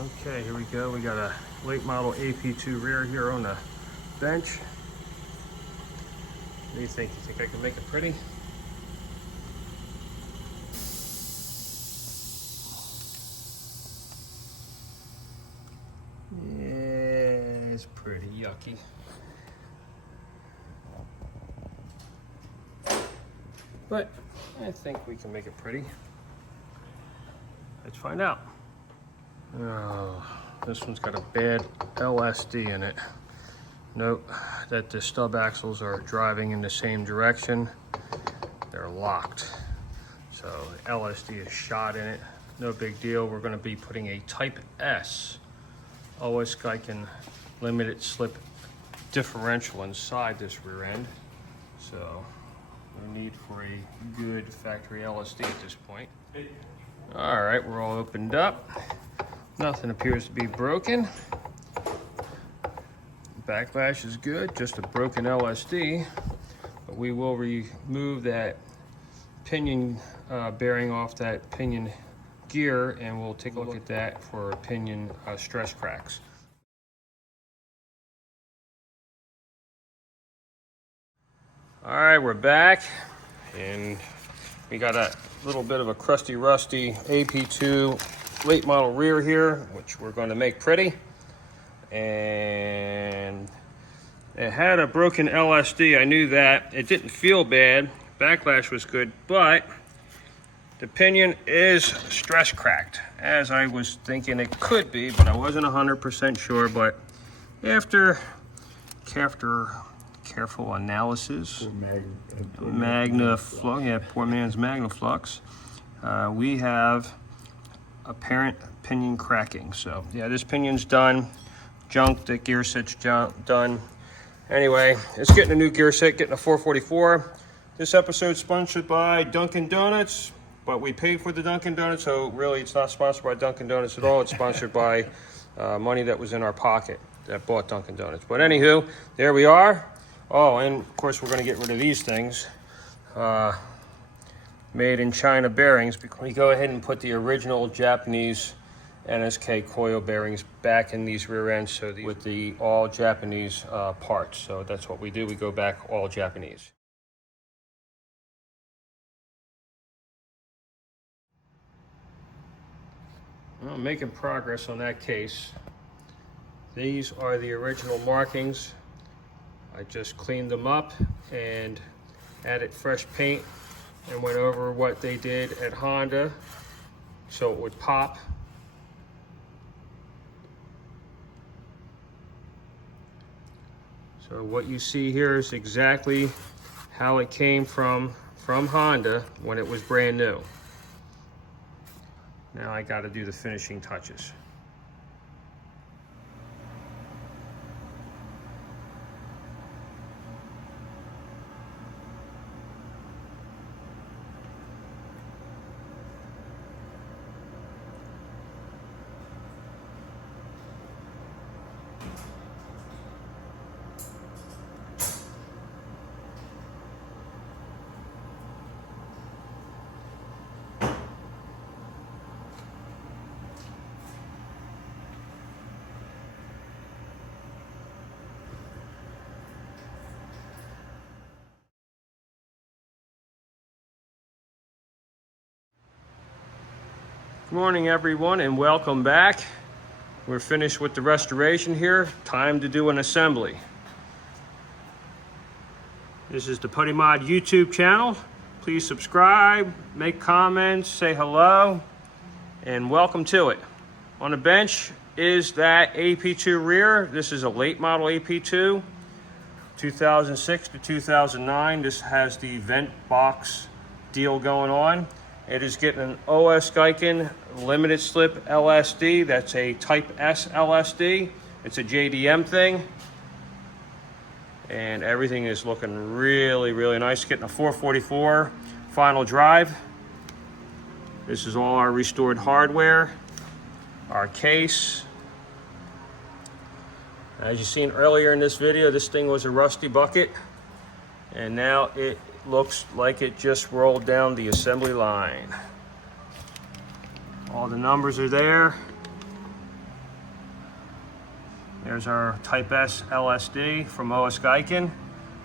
Okay, here we go. We got a late model AP2 rear here on the bench. What do you think? You think I can make it pretty? Yeah, it's pretty yucky. But I think we can make it pretty. Let's find out. Oh, this one's got a bad LSD in it. Note that the stub axles are driving in the same direction. They're locked. So LSD is shot in it. No big deal. We're going to be putting a Type S Osgiken limited slip differential inside this rear end. So no need for a good factory LSD at this point. All right, we're all opened up. Nothing appears to be broken. Backlash is good, just a broken LSD. But we will remove that pinion bearing off that pinion gear, and we'll take a look at that for pinion stress cracks. All right, we're back, and we got a little bit of a crusty, rusty AP2 late model rear here, which we're going to make pretty. And it had a broken LSD. I knew that. It didn't feel bad. Backlash was good, but the pinion is stress cracked, as I was thinking it could be, but I wasn't 100% sure. But after careful analysis, poor man's Magnaflux, we have apparent pinion cracking. So yeah, this pinion's done. Junk, the gear set's done. Anyway, it's getting a new gear set, getting a 444. This episode's sponsored by Dunkin' Donuts, but we paid for the Dunkin' Donuts, so really it's not sponsored by Dunkin' Donuts at all. It's sponsored by money that was in our pocket that bought Dunkin' Donuts. But anywho, there we are. Oh, and of course we're gonna get rid of these things. Made in China bearings. We go ahead and put the original Japanese NSK coil bearings back in these rear ends, so with the all Japanese parts. So that's what we do. We go back all Japanese. Well, making progress on that case. These are the original markings. I just cleaned them up and added fresh paint and went over what they did at Honda so it would pop. So what you see here is exactly how it came from Honda when it was brand new. Now I got to do the finishing touches. Good morning, everyone, and welcome back. We're finished with the restoration here. Time to do an assembly. This is the PuddyMod YouTube channel. Please subscribe, make comments, say hello, and welcome to it. On the bench is that AP2 rear. This is a late model AP2, 2006 to 2009. This has the vent box deal going on. It is getting an Osgiken limited slip LSD. That's a Type S LSD. It's a JDM thing. And everything is looking really, really nice. Getting a 444 final drive. This is all our restored hardware. Our case. As you seen earlier in this video, this thing was a rusty bucket. And now it looks like it just rolled down the assembly line. All the numbers are there. There's our Type S LSD from Osgiken.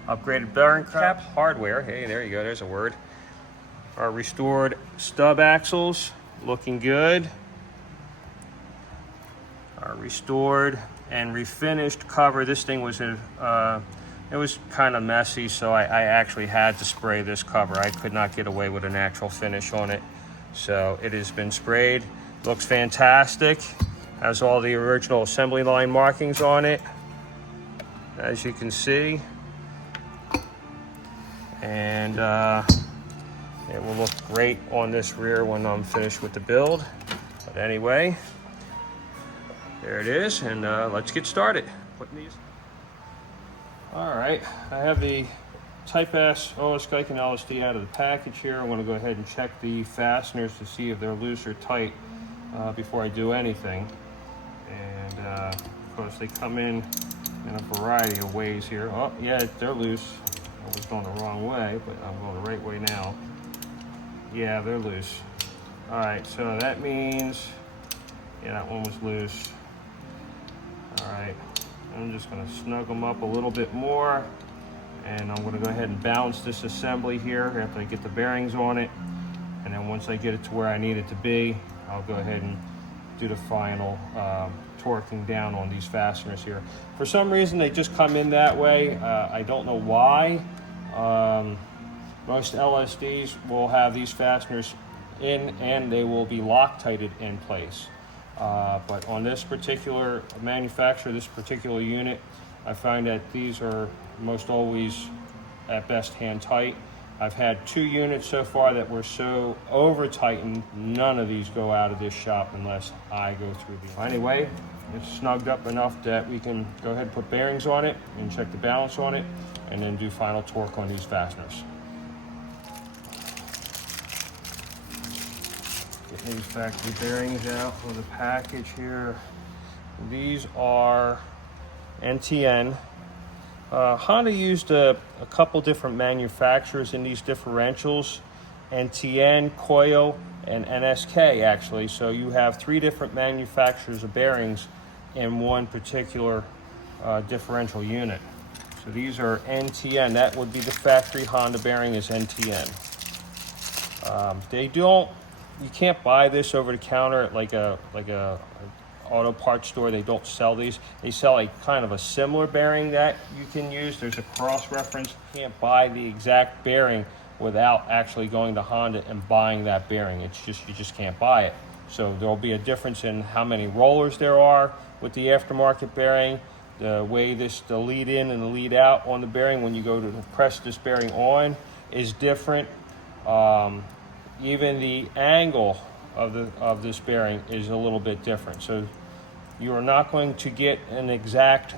Upgraded bearing cap hardware. Hey, there you go, there's a word. Our restored stub axles, looking good. Our restored and refinished cover. This thing was it was kind of messy, so I actually had to spray this cover. I could not get away with a natural finish on it. So it has been sprayed. Looks fantastic. Has all the original assembly line markings on it, as you can see. And it will look great on this rear when I'm finished with the build. But anyway, there it is, and let's get started. Putting these. All right, I have the Type S Osgiken LSD out of the package here. I'm going to go ahead and check the fasteners to see if they're loose or tight before I do anything. And of course, they come in a variety of ways here. Oh, yeah, they're loose. I was going the wrong way, but I'm going the right way now. Yeah, they're loose. All right, so that means, yeah, that one was loose. All right, I'm just going to snug them up a little bit more, and I'm going to go ahead and balance this assembly here after I get the bearings on it. And then once I get it to where I need it to be, I'll go ahead and do the final torquing down on these fasteners here. For some reason, they just come in that way. I don't know why. Most LSDs will have these fasteners in, and they will be Loctited in place. But on this particular manufacturer, this particular unit, I find that these are most always at best hand tight. I've had 2 units so far that were so over tightened, none of these go out of this shop unless I go through these. Anyway, it's snugged up enough that we can go ahead and put bearings on it and check the balance on it, and then do final torque on these fasteners. Get these factory bearings out of the package here. These are NTN. Honda used a couple different manufacturers in these differentials, NTN, Coil, and NSK actually. So you have 3 different manufacturers of bearings in one particular differential unit. So these are NTN. That would be the factory Honda bearing is NTN. You can't buy this over the counter at like a auto parts store. They don't sell these. They sell a kind of a similar bearing that you can use. There's a cross reference. You can't buy the exact bearing without actually going to Honda and buying that bearing. It's just, you just can't buy it. So there'll be a difference in how many rollers there are with the aftermarket bearing, the way the lead in and the lead out on the bearing when you go to press this bearing on is different. Even the angle of this bearing is a little bit different. So you are not going to get an exact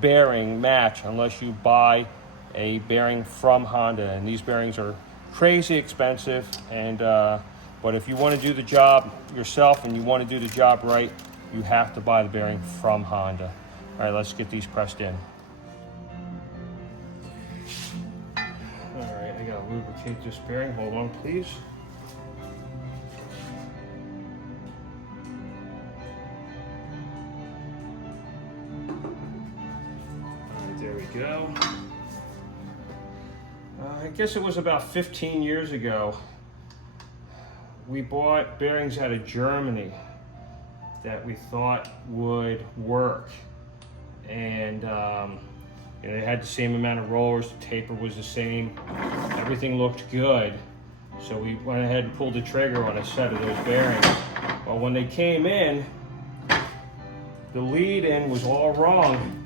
bearing match unless you buy a bearing from Honda. And these bearings are crazy expensive. And but if you want to do the job yourself and you want to do the job right, you have to buy the bearing from Honda. All right, let's get these pressed in. All right, I gotta lubricate this bearing. Hold on, please. There we go. I guess it was about 15 years ago. We bought bearings out of Germany that we thought would work. And they had the same amount of rollers, the taper was the same, everything looked good. So we went ahead and pulled the trigger on a set of those bearings. Well, when they came in, the lead in was all wrong.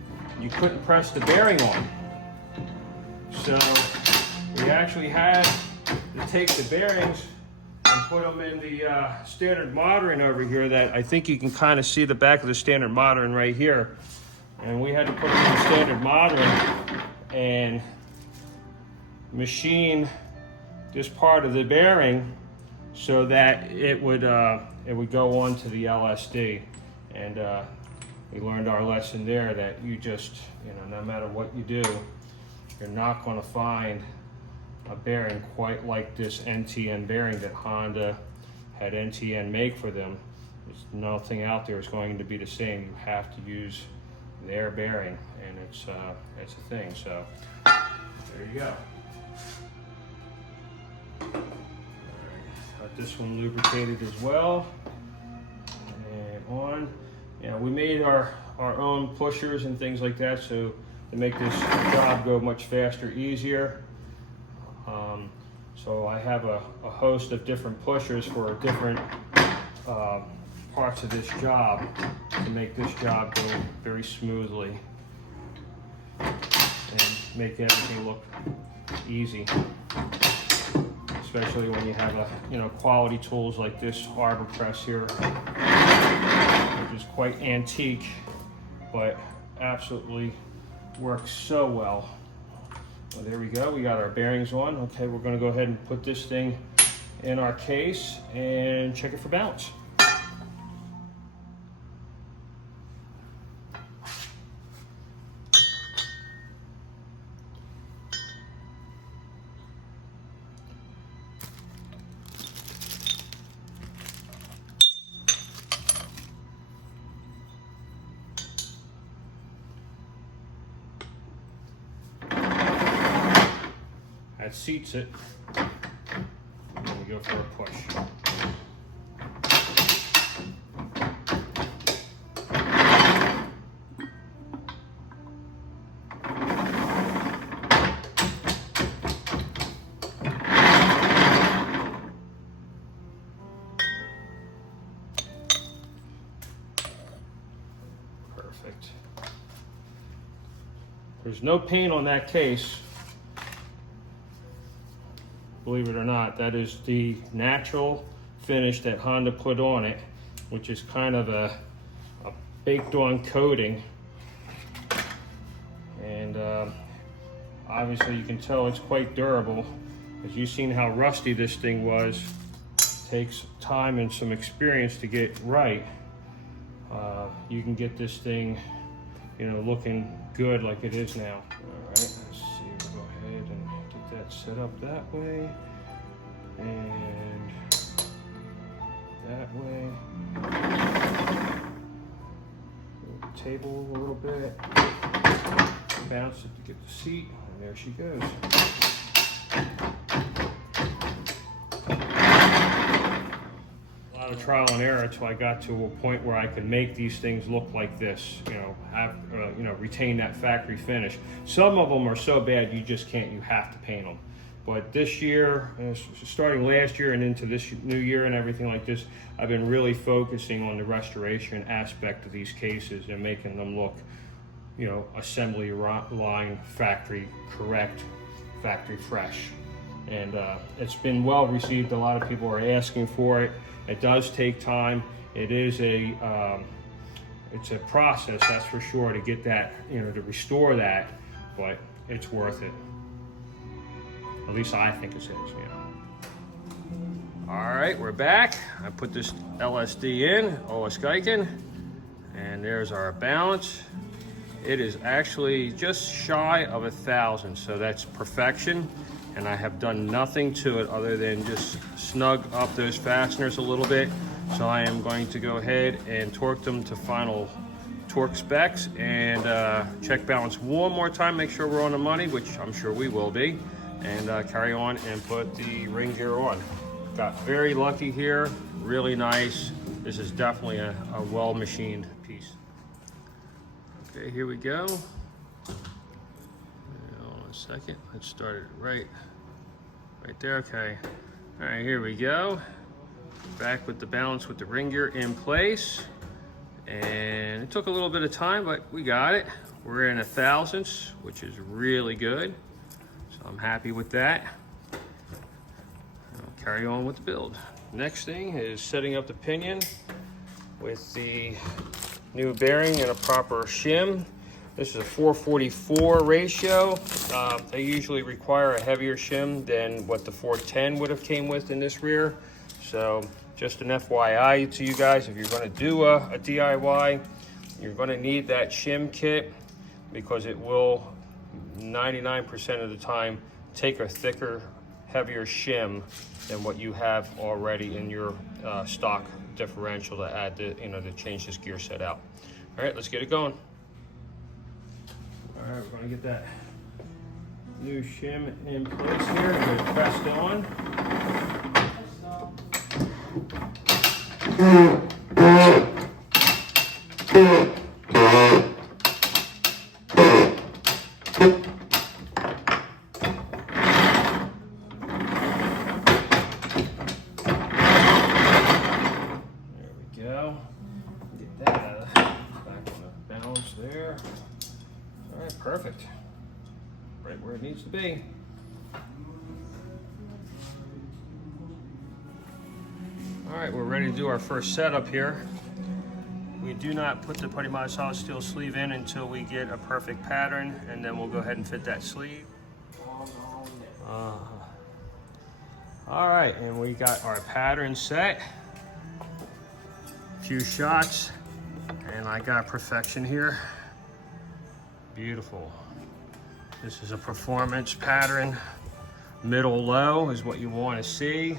You couldn't press the bearing on. So we actually had to take the bearings and put them in the standard modern over here that I think you can kind of see the back of the standard modern right here. And we had to put them in the standard modern and machine this part of the bearing so that it would go on to the LSD. And we learned our lesson there that you just, no matter what you do, you're not going to find a bearing quite like this NTN bearing that Honda had NTN make for them. There's nothing out there is going to be the same. You have to use their bearing, and it's a thing. So there you go. All right, got this one lubricated as well, and on. Yeah, we made our own pushers and things like that, so to make this job go much faster, easier. So I have a host of different pushers for different parts of this job to make this job go very smoothly and make everything look easy. Especially when you have quality tools like this arbor press here, which is quite antique, but absolutely works so well. Well, there we go, we got our bearings on. Okay, we're gonna go ahead and put this thing in our case and check it for balance. That seats it. And we go for a push. Perfect. There's no paint on that case. Believe it or not, that is the natural finish that Honda put on it, which is kind of a baked on coating. And obviously you can tell it's quite durable. As you've seen how rusty this thing was. It takes time and some experience to get right. You can get this thing, looking good like it is now. All right, let's see, we'll go ahead and get that set up that way, and that way. Move the table a little bit, bounce it to get the seat, and there she goes. A lot of trial and error until I got to a point where I could make these things look like this, retain that factory finish. Some of them are so bad you just can't, you have to paint them. But this year, starting last year and into this new year and everything like this, I've been really focusing on the restoration aspect of these cases and making them look, assembly line factory correct, factory fresh. And it's been well received. A lot of people are asking for it. It does take time. It is it's a process, that's for sure, to get that, to restore that, but it's worth it. At least I think it is, All right, we're back. I put this LSD in, Osgiken, and there's our balance. It is actually just shy of 1,000, so that's perfection. And I have done nothing to it other than just snug up those fasteners a little bit. So I am going to go ahead and torque them to final torque specs and check balance one more time, make sure we're on the money, which I'm sure we will be, and carry on and put the ring gear on. Got very lucky here, really nice. This is definitely a well-machined piece. Okay, here we go. Hold on a second, let's start it right there, okay. All right, here we go. Back with the balance with the ring gear in place. And it took a little bit of time, but we got it. We're in 1,000ths, which is really good. So I'm happy with that. I'll carry on with the build. Next thing is setting up the pinion with the new bearing and a proper shim. This is a 444 ratio. They usually require a heavier shim than what the 410 would have came with in this rear. So just an FYI to you guys, if you're gonna do a DIY, you're gonna need that shim kit because it will 99% of the time take a thicker, heavier shim than what you have already in your stock differential to add to change this gear set out. All right, let's get it going. All right, we're gonna get that new shim in place here. Get it pressed on. Get that back on the balance there. All right, perfect. Right where it needs to be. All right, we're ready to do our first setup here. We do not put the PuddyMod solid steel sleeve in until we get a perfect pattern, and then we'll go ahead and fit that sleeve. All right, and we got our pattern set. Few shots, and I got perfection here. Beautiful. This is a performance pattern. Middle low is what you want to see,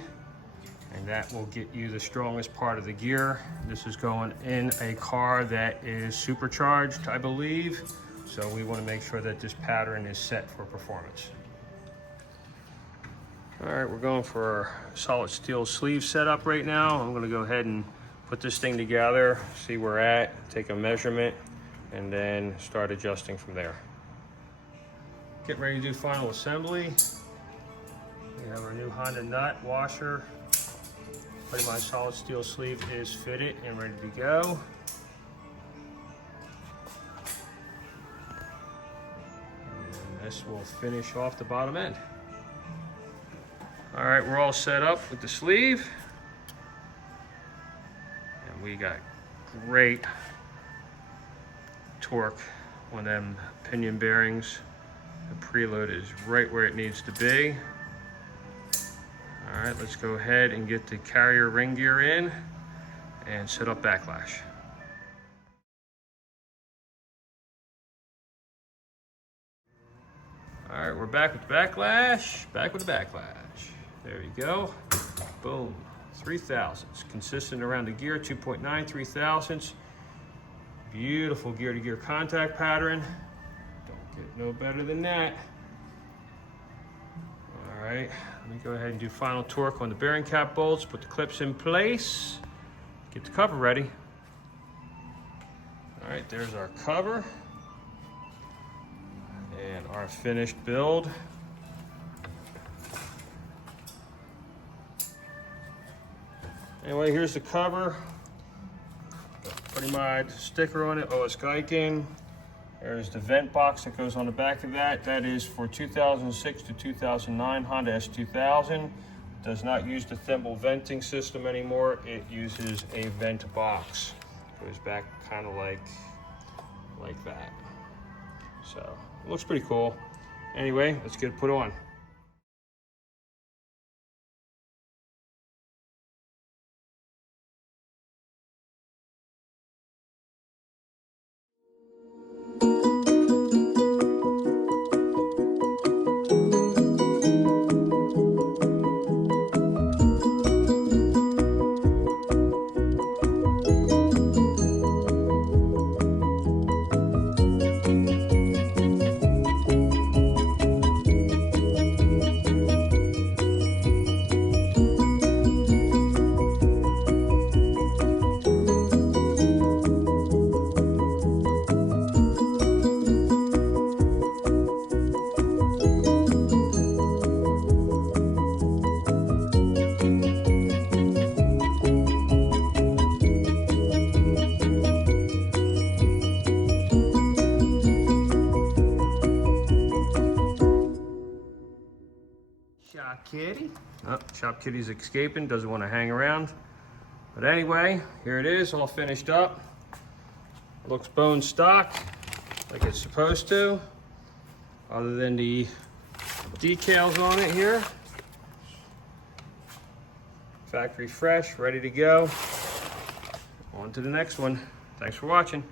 and that will get you the strongest part of the gear. This is going in a car that is supercharged, I believe, so we want to make sure that this pattern is set for performance. All right, we're going for our solid steel sleeve setup right now. I'm going to go ahead and put this thing together, see where we're at, take a measurement, and then start adjusting from there. Get ready to do final assembly. We have our new Honda nut washer. PuddyMod solid steel sleeve is fitted and ready to go. And this will finish off the bottom end. All right, we're all set up with the sleeve. And we got great torque on them pinion bearings. The preload is right where it needs to be. All right, let's go ahead and get the carrier ring gear in and set up backlash. All right, we're back with the backlash. There you go. Boom. 3 thousandths. Consistent around the gear, 2.9, 3 thousandths. Beautiful gear-to-gear contact pattern. Don't get no better than that. All right, let me go ahead and do final torque on the bearing cap bolts, put the clips in place, get the cover ready. All right, there's our cover and our finished build. Anyway, here's the cover. PuddyMod sticker on it, Osgiken. There's the vent box that goes on the back of that. That is for 2006 to 2009 Honda S2000. Does not use the thimble venting system anymore. It uses a vent box. Goes back kind of like that. So, it looks pretty cool. Anyway, let's get it put on. Shop Kitty. Oh, Shop Kitty's escaping, doesn't want to hang around. But anyway, here it is, all finished up. Looks bone stock, like it's supposed to, other than the decals on it here. Factory fresh, ready to go. On to the next one. Thanks for watching.